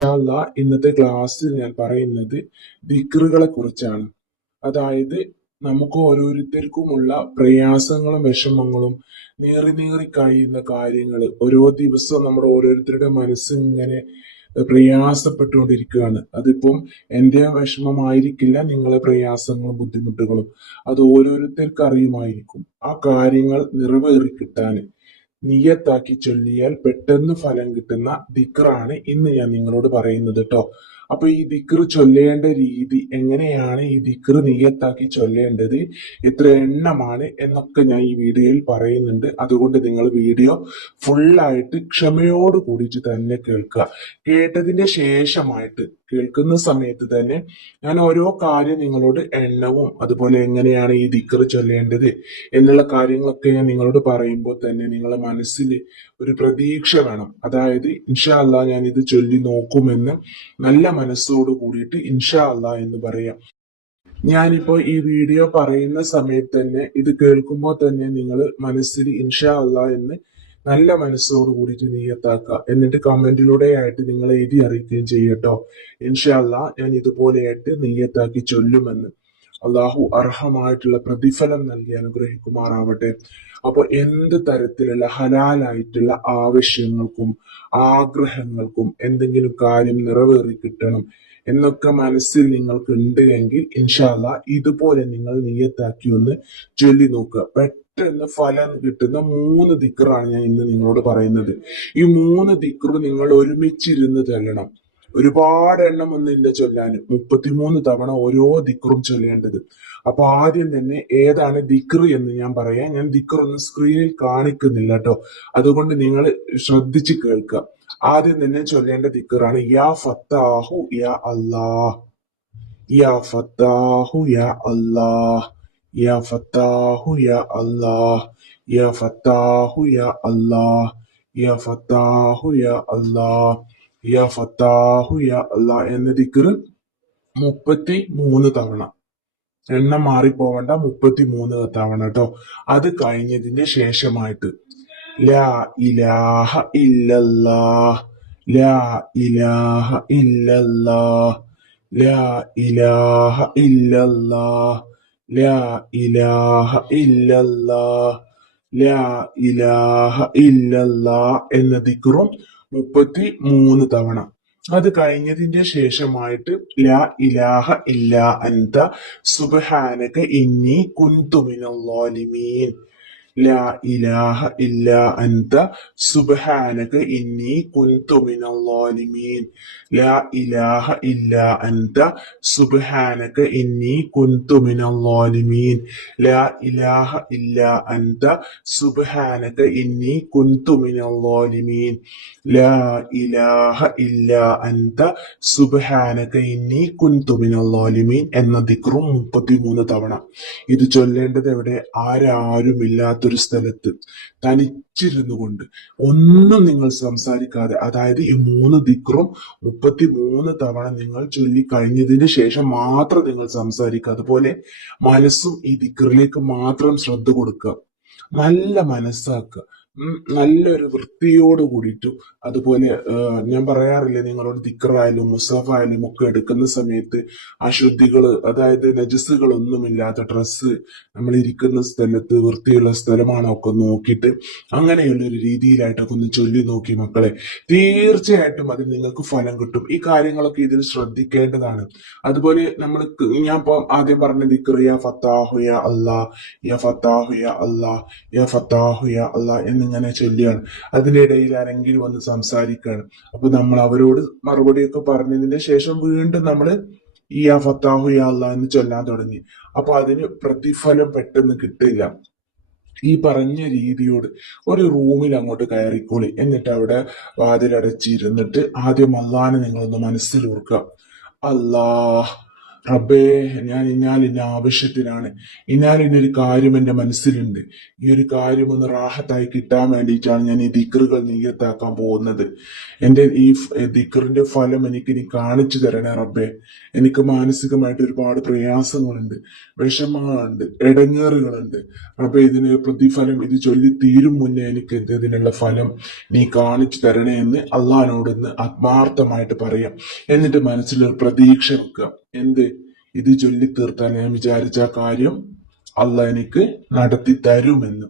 ഇന്നത്തെ ക്ലാസ്സിൽ ഞാൻ പറയുന്നത് ദിക്റുകളെ കുറിച്ചാണ്. അതായത് നമുക്ക് ഓരോരുത്തർക്കുമുള്ള പ്രയാസങ്ങളും വിഷമങ്ങളും നീറി നീറി കഴിയുന്ന കാര്യങ്ങൾ ഓരോ ദിവസവും നമ്മുടെ ഓരോരുത്തരുടെ മനസ്സ് ഇങ്ങനെ പ്രയാസപ്പെട്ടുകൊണ്ടിരിക്കുകയാണ്. അതിപ്പം എൻ്റെ വിഷമമായിരിക്കില്ല, നിങ്ങളെ പ്രയാസങ്ങളും ബുദ്ധിമുട്ടുകളും അത് ഓരോരുത്തർക്ക് അറിയുമായിരിക്കും. ആ കാര്യങ്ങൾ നിറവേറി കിട്ടാൻ നിയ്യത്താക്കി ചൊല്ലിയാൽ പെട്ടെന്ന് ഫലം കിട്ടുന്ന ദിക്റാണ് ഇന്ന് ഞാൻ നിങ്ങളോട് പറയുന്നത് ട്ടോ. അപ്പൊ ഈ ദിക്ർ ചൊല്ലേണ്ട രീതി, എങ്ങനെയാണ് ഈ ദിക്ർ നിയ്യത്താക്കി ചൊല്ലേണ്ടത്, എത്ര എണ്ണമാണ് എന്നൊക്കെ ഞാൻ ഈ വീഡിയോയിൽ പറയുന്നുണ്ട്. അതുകൊണ്ട് നിങ്ങൾ വീഡിയോ ഫുള്ളായിട്ട് ക്ഷമയോട് കൂടിയിട്ട് തന്നെ കേൾക്കുക. കേട്ടതിന്റെ ശേഷമായിട്ട് കേൾക്കുന്ന സമയത്ത് തന്നെ ഞാൻ ഓരോ കാര്യം നിങ്ങളോട് എണ്ണവും അതുപോലെ എങ്ങനെയാണ് ഈ ദിക്ർ ചൊല്ലേണ്ടത് എന്നുള്ള കാര്യങ്ങളൊക്കെ ഞാൻ നിങ്ങളോട് പറയുമ്പോൾ തന്നെ നിങ്ങളുടെ മനസ്സിൽ ഒരു പ്രതീക്ഷ വേണം. അതായത് ഇൻഷാ അല്ലാ ഞാൻ ഇത് ചൊല്ലി നോക്കുമെന്ന് നല്ല മനസ്സോട് കൂടിയിട്ട് ഇൻഷാ അല്ലാ എന്ന് പറയാം. ഞാനിപ്പോ ഈ വീഡിയോ പറയുന്ന സമയത്ത് തന്നെ ഇത് കേൾക്കുമ്പോൾ തന്നെ നിങ്ങൾ മനസ്സിൽ ഇൻഷാ അല്ലാ എന്ന് നല്ല മനസ്സോട് കൂടിയിട്ട് നീയത്താക്കുക. എന്നിട്ട് കമന്റിലൂടെ ആയിട്ട് നിങ്ങൾ എഴുതി അറിയിക്കുകയും ചെയ്യട്ടോ. ഇൻഷാ അല്ലാ ഞാൻ ഇതുപോലെയായിട്ട് നീയത്താക്കി ചൊല്ലുമെന്ന്. അള്ളാഹു അർഹമായിട്ടുള്ള പ്രതിഫലം നൽകി അനുഗ്രഹിക്കുമാറാവട്ടെ. അപ്പൊ എന്ത് തരത്തിലുള്ള ഹലാലായിട്ടുള്ള ആവശ്യങ്ങൾക്കും ആഗ്രഹങ്ങൾക്കും എന്തെങ്കിലും കാര്യം നിറവേറി കിട്ടണം എന്നൊക്കെ മനസ്സിൽ നിങ്ങൾക്ക് ഉണ്ട് എങ്കിൽ ഇൻഷാല്ല ഇതുപോലെ നിങ്ങൾ നിയ്യത്താക്കി ഒന്ന് ചൊല്ലി നോക്കുക. പെട്ടെന്ന് ഫലം കിട്ടുന്ന 3 ദിക്റാണ് ഞാൻ ഇന്ന് നിങ്ങളോട് പറയുന്നത്. ഈ 3 ദിക്റ് നിങ്ങൾ ഒരുമിച്ചിരുന്ന് ചൊല്ലണം. ഒരുപാട് എണ്ണം ഒന്നില്ല ചൊല്ലാൻ, 33 തവണ ഓരോ ദിക്റും ചൊല്ലേണ്ടത്. അപ്പൊ ആദ്യം തന്നെ ഏതാണ് ദിക്ർ എന്ന് ഞാൻ പറയാം. ഞാൻ ദിക്ർ ഒന്നും സ്ക്രീനിൽ കാണിക്കുന്നില്ല കേട്ടോ, അതുകൊണ്ട് നിങ്ങൾ ശ്രദ്ധിച്ച് കേൾക്കുക. ആദ്യം തന്നെ ചൊല്ലേണ്ട ദിക്റാണ് യാ ഫത്താഹു യാ അല്ലാഹ്, യാ ഫത്താഹു യാ അല്ലാഹ്, യാ ഫത്താഹു യാ അല്ലാഹ്, യാ ഫത്താഹു യാ അല്ലാഹ്, യാ ഫത്താഹു യാ അല്ലാഹ്, യാ ഫത്താഹു യാ അല്ലാഹ് എന്ന ദിക്ർ 33 തവണ. എണ്ണം മാറിപ്പോവണ്ട, 33 തവണ കേട്ടോ. അത് കഴിഞ്ഞതിന്റെ ശേഷമായിട്ട് ലാ ഇലാഹ ഇല്ലല്ലാഹ്, ലാ ഇലാഹ ഇല്ലല്ലാഹ്, ലാ ഇലാഹ ഇല്ലല്ലാഹ്, ലാ ഇലാഹ ഇല്ലല്ലാഹ്, ലാ ഇലാഹ ഇല്ലല്ലാഹ് എന്ന ദിക്റും 33 തവണ. അത് കഴിഞ്ഞതിന്റെ ശേഷമായിട്ട് ലാ ഇലാഹ ഇല്ലാ അൻത സുബ്ഹാനക ഇന്നി കുന്തു മിനൽ ളാലിമീൻ, ലാ ഇലാഹ ഇല്ലാ അൻത സുബ്ഹാനക ഇന്നി കുന്തു മിനൽ ളാലിമീൻ, ലാ ഇലാഹ ഇല്ലാ അൻത സുബ്ഹാനക ഇന്നി കുന്തു മിനൽ ളാലിമീൻ, ലാ ഇലാഹ ഇല്ലാ അൻത സുബ്ഹാനക ഇന്നി കുന്തു മിനൽ ളാലിമീൻ, ലാ ഇലാഹ ഇല്ലാ അൻത സുബ്ഹാനക ഇന്നി കുന്തു മിനൽ ളാലിമീൻ എന്ന ദിക്റും 33 തവണ. ഇത് ചൊല്ലേണ്ടത് എവിടെ? ആരാരുമില്ലാത്തൊരു സ്ഥലത്ത് തനിച്ചിരുന്നു കൊണ്ട്, ഒന്നും നിങ്ങൾ സംസാരിക്കാതെ. അതായത് ഈ 3 ദിക്റും 33 തവണ നിങ്ങൾ ചൊല്ലി കഴിഞ്ഞതിന് ശേഷം മാത്രം നിങ്ങൾ സംസാരിക്കുക. അതുപോലെ മനസ്സും ഈ ദിക്റിലേക്ക് മാത്രം ശ്രദ്ധ കൊടുക്കുക. നല്ല മനസ്സാക്കുക. നല്ലൊരു വൃത്തിയോട് കൂടിയിട്ടും. അതുപോലെ ഞാൻ പറയാറില്ലേ നിങ്ങളോട്, ദിക്റായാലും മുസഫായാലും ഒക്കെ എടുക്കുന്ന സമയത്ത് അശുദ്ധികള്, അതായത് നജസ്സുകളൊന്നുമില്ലാത്ത ഡ്രസ്സ് നമ്മൾ ഇരിക്കുന്ന സ്ഥലത്ത് വൃത്തിയുള്ള സ്ഥലമാണോ ഒക്കെ നോക്കിയിട്ട് അങ്ങനെയുള്ള ഒരു രീതിയിലായിട്ടൊക്കെ ഒന്ന് ചൊല്ലി നോക്കി മക്കളെ. തീർച്ചയായിട്ടും അത് നിങ്ങൾക്ക് ഫലം കിട്ടും. ഈ കാര്യങ്ങളൊക്കെ ഇതിൽ ശ്രദ്ധിക്കേണ്ടതാണ്. അതുപോലെ നമ്മൾ, ഞാൻ ഇപ്പൊ ആദ്യം പറഞ്ഞ ദിക്ർ യാ ഫത്താഹു യാ അല്ലാ, യാ ഫത്താഹു യാ അല്ലാ, യാ ഫത്താഹു യാ അല്ലാ എന്നിങ്ങനെ ചൊല്ലിയാണ്. അതിന്റെ ഇടയിൽ ആരെങ്കിലും വന്ന് സംസാരിക്കുകയാണ്, അപ്പൊ നമ്മൾ അവരോട് മറുപടിയൊക്കെ പറഞ്ഞതിന്റെ ശേഷം വീണ്ടും നമ്മൾ ഈ യാ ഫത്താഹു യാ അല്ലാ എന്ന് ചൊല്ലാൻ തുടങ്ങി. അപ്പൊ അതിന് പ്രതിഫലം പെട്ടെന്ന് കിട്ടില്ല. ഈ പറഞ്ഞ രീതിയോട് ഒരു റൂമിൽ അങ്ങോട്ട് കയറിക്കോളി. എന്നിട്ട് അവിടെ വാതിലടച്ചിരുന്നിട്ട് ആദ്യം അള്ളാനെ നിങ്ങളൊന്ന് മനസ്സിൽ ഓർക്കുക. അല്ലാഹ് റബ്ബേ, ഞാൻ ഇന്ന ആവശ്യത്തിനാണ്, ഇന്നൊരു കാര്യം എന്റെ മനസ്സിലുണ്ട്, ഈ ഒരു കാര്യം ഒന്ന് റാഹത്തായി കിട്ടാൻ വേണ്ടിയിട്ടാണ് ഞാൻ ഈ ദിക്റുകൾ നിയ്യത്താക്കാൻ പോകുന്നത്. എന്റെ ഈ ദിക്റിന്റെ ഫലം എനിക്ക് നീ കാണിച്ചു തരണേ റബ്ബേ. എനിക്ക് മാനസികമായിട്ട് ഒരുപാട് പ്രയാസങ്ങളുണ്ട്, വിഷമങ്ങളുണ്ട്, ഇടങ്ങേറുകളുണ്ട് റബ്ബേ. ഇതിന് പ്രതിഫലം ഇത് ചൊല്ലി തീരും മുന്നേ എനിക്ക് ഇതിനുള്ള ഫലം നീ കാണിച്ചു തരണേ എന്ന് അള്ളഹാനോടൊന്ന് ആത്മാർത്ഥമായിട്ട് പറയാം. എന്നിട്ട് മനസ്സിലൊരു പ്രതീക്ഷ വെക്കുക. എന്ത്? ഇത് ചൊല്ലി തീർത്താൽ ഞാൻ വിചാരിച്ച കാര്യം അള്ളാഹ് എനിക്ക് നടത്തി തരുമെന്ന്.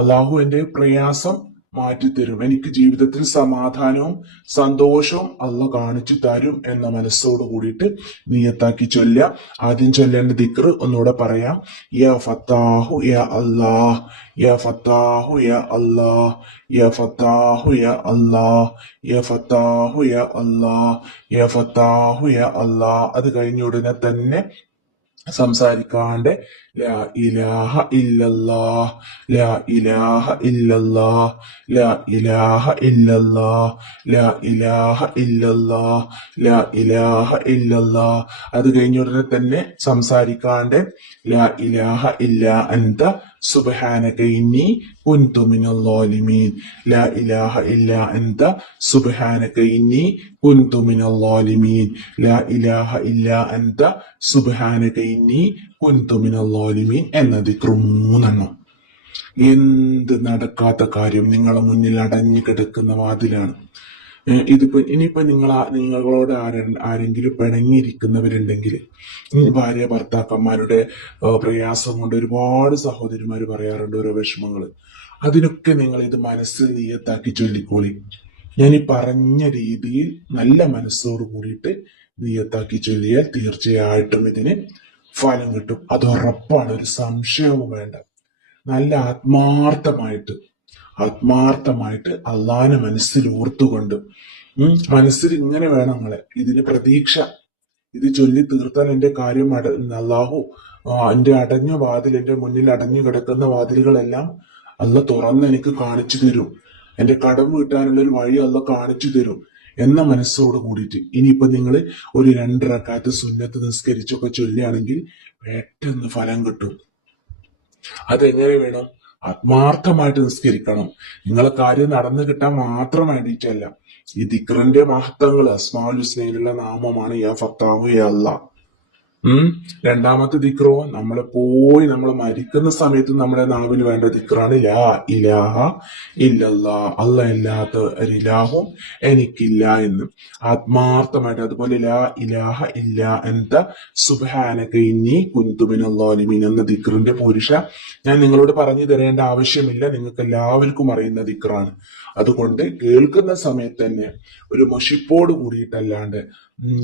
അള്ളാഹു എന്റെ പ്രയാസം മാറ്റിത്തരും, എനിക്ക് ജീവിതത്തിൽ സമാധാനവും സന്തോഷവും അള്ളാഹ് കാണിച്ചു തരും എന്ന മനസ്സോട് കൂടിയിട്ട് നിയത്താക്കി ചൊല്ലുക. ആദ്യം ചൊല്ലേണ്ട ദിക്ർ ഒന്നുകൂടെ പറയാം. യാ ഫത്താഹു യാ അല്ലാഹ്, യാ ഫത്താഹു യാ അല്ലാഹ്, യാ ഫത്താഹു യാ അല്ലാഹ്, യാ ഫത്താഹു യാ അല്ലാഹ്, യാ ഫത്താഹു യാ അല്ലാഹ്. അത് കഴിഞ്ഞ ഉടനെ തന്നെ സംസാരിക്കാണ്ട് ലാ ഇലാഹ ഇല്ലല്ലാഹ്, ലാ ഇലാഹ ഇല്ലല്ലാഹ്, ലാ ഇലാഹ ഇല്ലല്ലാഹ്, ലാ ഇലാഹ ഇല്ലല്ലാഹ്, ലാ ഇലാഹ ഇല്ലല്ലാഹ്. അത് കഴിഞ്ഞ ഉടനെ തന്നെ സംസാരിക്കാണ്ട് ലാ ഇലാഹ ഇല്ലാ അൻത സുബ്ഹാനക ഇന്നി കുൻതു മിനൽ ളാലിമീൻ, ലാ ഇലാഹ ഇല്ലാ അൻത സുബ്ഹാനക ഇന്നി കുൻതു മിനൽ ളാലിമീൻ, ലാ ഇലാഹ ഇല്ലാ അൻത സുബ്ഹാനക ഇന്നി കുൻതു മിനൽ ളാലിമീൻ എന്ന ദിക്ർ 3 എണ്ണം. എന്ത് നടക്കാത്ത കാര്യം നിങ്ങളെ മുന്നിൽ അടഞ്ഞു കിടക്കുന്ന വാതിലാണ്. ഇനിയിപ്പോ നിങ്ങളോട് ആരെങ്കിലും പിണങ്ങിയിരിക്കുന്നവരുണ്ടെങ്കിൽ, ഭാര്യ ഭർത്താക്കന്മാരുടെ പ്രയാസം കൊണ്ട് ഒരുപാട് സഹോദരിമാർ പറയാറുണ്ട് ഓരോ വിഷമങ്ങള്. അതിനൊക്കെ നിങ്ങൾ ഇത് മനസ്സിൽ നിയത്താക്കി ചൊല്ലിക്കോളി. ഞാൻ ഈ പറഞ്ഞ രീതിയിൽ നല്ല മനസ്സോട് കൂടിയിട്ട് നിയത്താക്കി ചൊല്ലിയാൽ തീർച്ചയായിട്ടും ഇതിന് ഫലം കിട്ടും. അത് ഉറപ്പാണ്, ഒരു സംശയവും വേണ്ട. നല്ല ആത്മാർത്ഥമായിട്ട് അള്ളാനെ മനസ്സിൽ ഓർത്തുകൊണ്ട് മനസ്സിൽ ഇങ്ങനെ വേണം നിങ്ങളെ ഇതിന് പ്രതീക്ഷ. ഇത് ചൊല്ലി തീർത്താൽ എന്റെ കാര്യം അള്ളാഹു എന്റെ അടഞ്ഞ വാതിൽ, എന്റെ മുന്നിൽ അടഞ്ഞു കിടക്കുന്ന വാതിലുകളെല്ലാം അള്ള തുറന്ന് എനിക്ക് കാണിച്ചു തരും, എന്റെ കടം വീട്ടാനുള്ള ഒരു വഴി അള്ള കാണിച്ചു തരും എന്ന മനസ്സോട് കൂടിയിട്ട് ഇനിയിപ്പോ നിങ്ങൾ ഒരു 2 റക്അത്ത് സുന്നത്ത് നിസ്കരിച്ചൊക്കെ ചൊല്ലുകയാണെങ്കിൽ പെട്ടെന്ന് ഫലം കിട്ടും. അതെങ്ങനെ വേണം? ആത്മാർത്ഥമായിട്ട് നിസ്കരിക്കണം. നിങ്ങളെ കാര്യം നടന്നു കിട്ടാൻ മാത്രം വേണ്ടിയിട്ടല്ല. ഈ ദിക്റിന്റെ മഹത്വങ്ങൾ അസ്മാഉൽ ഹുസ്നയിലുള്ള നാമമാണ് യാ ഫത്താഹു യാ അല്ലാഹ്. രണ്ടാമത്തെ ദിക്റോ നമ്മൾ മരിക്കുന്ന സമയത്ത് നമ്മുടെ നാവിൽ വേണ്ട ദിക്റാണ് ലാ ഇലാഹ ഇല്ലല്ലാ, അല്ല അല്ലാത്ത ഒരിലാഹും എനിക്കില്ല എന്ന് ആത്മാർത്ഥമായിട്ട്. അതുപോലെ ലാ ഇലാഹ ഇല്ലാ അൻത സുബ്ഹാനക ഇന്നി കുൻതു മിനൽ ളാലിമീൻ എന്ന ദിക്റിന്റെ പുരുഷ ഞാൻ നിങ്ങളോട് പറഞ്ഞു തരേണ്ട ആവശ്യമില്ല, നിങ്ങൾക്ക് എല്ലാവർക്കും അറിയുന്ന ദിക്റാണ്. അതുകൊണ്ട് കേൾക്കുന്ന സമയത്ത് തന്നെ ഒരു മുഷിപ്പോട് കൂടിയിട്ടല്ലാണ്ട്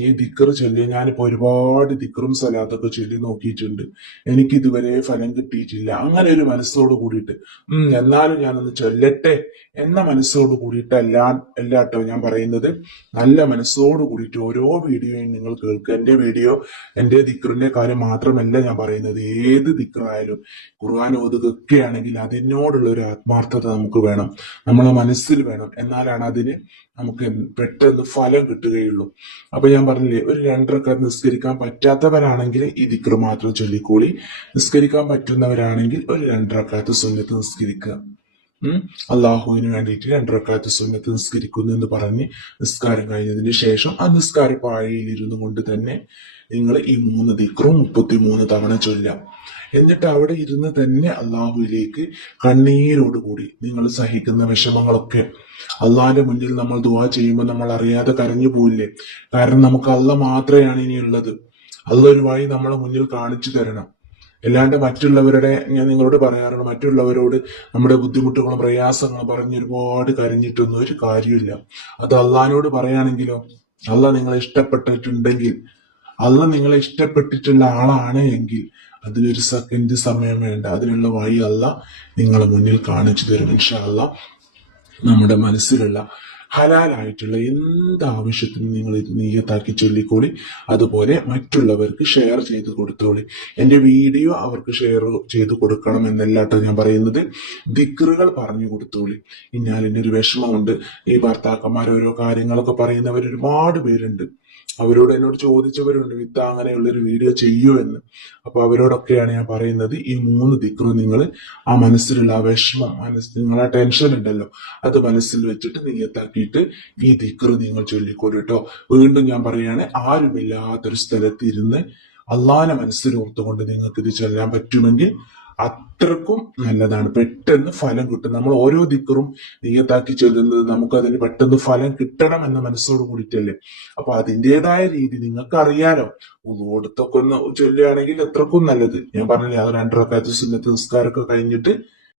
ഈ ദിക്ർ ചൊല്ലി, ഞാനിപ്പോ ഒരുപാട് ദിക്റും സലാത്തൊക്കെ ചൊല്ലി നോക്കിയിട്ടുണ്ട്, എനിക്ക് ഇതുവരെ ഫലം കിട്ടിയിട്ടില്ല, അങ്ങനെ ഒരു മനസ്സോട് കൂടിയിട്ട് എന്നാലും ഞാനൊന്ന് ചൊല്ലട്ടെ എന്ന മനസ്സോട് കൂടിയിട്ട് അല്ലാട്ടോ ഞാൻ പറയുന്നത്. നല്ല മനസ്സോട് കൂടിയിട്ട് ഓരോ വീഡിയോയും നിങ്ങൾ കേൾക്കുക. എന്റെ ദിക്റിന്റെ കാര്യം മാത്രമല്ല ഞാൻ പറയുന്നത്, ഏത് ദിക്റായാലും ഖുർആൻ ഓതുകയൊക്കെ ആണെങ്കിൽ അതിനോടുള്ള ഒരു ആത്മാർത്ഥത നമുക്ക് വേണം, നമ്മളെ മനസ്സിൽ വേണം. എന്നാലാണ് അതിന് നമുക്ക് പെട്ടെന്ന് ഫലം കിട്ടുകയുള്ളൂ. അപ്പൊ ഞാൻ പറഞ്ഞില്ലേ, ഒരു 2 റക്അത്ത് നിസ്കരിക്കാൻ പറ്റാത്തവരാണെങ്കിൽ ഈ ദിക്ർ മാത്രം ചൊല്ലിക്കോളി. നിസ്കരിക്കാൻ പറ്റുന്നവരാണെങ്കിൽ ഒരു 2 റക്അത്ത് സുന്നത്ത് നിസ്കരിക്കുക. അള്ളാഹുവിന് വേണ്ടിയിട്ട് 2 റക്അത്ത് സുന്നത്ത് നിസ്കരിക്കുന്നു എന്ന് പറഞ്ഞ് നിസ്കാരം കഴിഞ്ഞതിന് ശേഷം ആ നിസ്കാര പാഴയിൽ ഇരുന്നു കൊണ്ട് തന്നെ നിങ്ങൾ ഈ 3 ദിക്റും 33 തവണ ചൊല്ലാം. എന്നിട്ട് അവിടെ ഇരുന്ന് തന്നെ അള്ളാഹുവിലേക്ക് കണ്ണീരോടുകൂടി നിങ്ങൾ സഹിക്കുന്ന വിഷമങ്ങളൊക്കെ അള്ളാഹിന്റെ മുന്നിൽ നമ്മൾ ദുആ ചെയ്യുമ്പോൾ നമ്മൾ അറിയാതെ കരഞ്ഞു പോയില്ലേ? കാരണം നമുക്ക് അള്ള മാത്രമാണ് ഇനിയുള്ളത്. അള്ള ഒരു വഴി നമ്മളെ മുന്നിൽ കാണിച്ചു തരണം. അല്ലാണ്ട് ഞാൻ നിങ്ങളോട് പറയാറുണ്ട്, മറ്റുള്ളവരോട് നമ്മുടെ ബുദ്ധിമുട്ടുകളും പ്രയാസങ്ങളും പറഞ്ഞ് ഒരുപാട് കരഞ്ഞിട്ടൊന്നും ഒരു കാര്യമില്ല. അത് അള്ളഹാനോട് പറയുകയാണെങ്കിലോ, അള്ള നിങ്ങളെ ഇഷ്ടപ്പെട്ടിട്ടുണ്ടെങ്കിൽ, അള്ള നിങ്ങളെ ഇഷ്ടപ്പെട്ടിട്ടുള്ള ആളാണ് എങ്കിൽ അതിനൊരു സെക്കൻഡ് സമയം വേണ്ട, അതിനുള്ള വഴി അല്ല നിങ്ങളെ മുന്നിൽ കാണിച്ചു തരും. ഇൻഷാ അല്ലാഹ് നമ്മുടെ മനസ്സിലുള്ള ഹലാലായിട്ടുള്ള എന്ത് ആവശ്യത്തിനും നിങ്ങൾ ഇത് നീയത്താക്കി ചൊല്ലിക്കോളി. അതുപോലെ മറ്റുള്ളവർക്ക് ഷെയർ ചെയ്ത് കൊടുത്തോളി. എന്റെ വീഡിയോ അവർക്ക് ഷെയർ ചെയ്ത് കൊടുക്കണം എന്നല്ലാട്ടോ ഞാൻ പറയുന്നത്. ദിക്റുകൾ പറഞ്ഞു കൊടുത്തോളി. ഇന്നാലിന്റെ ഒരു വിഷമമുണ്ട്. ഈ ഭർത്താക്കന്മാർ ഓരോ കാര്യങ്ങളൊക്കെ പറയുന്നവർ ഒരുപാട് പേരുണ്ട്. അവരോട് എന്നോട് ചോദിച്ചവരുണ്ട്, വിത്ത അങ്ങനെയുള്ള ഒരു വീഡിയോ ചെയ്യൂ എന്ന്. അപ്പൊ അവരോടൊക്കെയാണ് ഞാൻ പറയുന്നത്, ഈ 3 ദിക്റും നിങ്ങൾ ആ മനസ്സിലുള്ള ആ വിഷമം, നിങ്ങളെ ടെൻഷൻ ഉണ്ടല്ലോ, അത് മനസ്സിൽ വെച്ചിട്ട് നിയത്താക്കിയിട്ട് ഈ ദിക്റ് നിങ്ങൾ ചൊല്ലിക്കോളൂ കേട്ടോ. വീണ്ടും ഞാൻ പറയാണ്, ആരുമില്ലാത്തൊരു സ്ഥലത്ത് ഇരുന്ന് അള്ളാനെ മനസ്സിൽ ഓർത്തുകൊണ്ട് നിങ്ങൾക്ക് ഇത് ചൊല്ലാൻ പറ്റുമെങ്കിൽ അത്രക്കും നല്ലതാണ്. പെട്ടെന്ന് ഫലം കിട്ടും. നമ്മൾ ഓരോ ദിക്കറും നിയത്താക്കി ചൊല്ലുന്നത് നമുക്കതിന് പെട്ടെന്ന് ഫലം കിട്ടണം എന്ന മനസ്സോട് കൂടിയിട്ടല്ലേ. അപ്പൊ അതിൻ്റെതായ രീതി നിങ്ങൾക്ക് അറിയാലോ. ഉള്ളോടത്തൊക്കെ ഒന്ന് ചൊല്ലുകയാണെങ്കിൽ എത്രക്കും നല്ലത്. ഞാൻ പറഞ്ഞില്ലേ, അത് 2 റക്അത്ത് സുന്നത്ത് നിസ്കാരമൊക്കെ കഴിഞ്ഞിട്ട്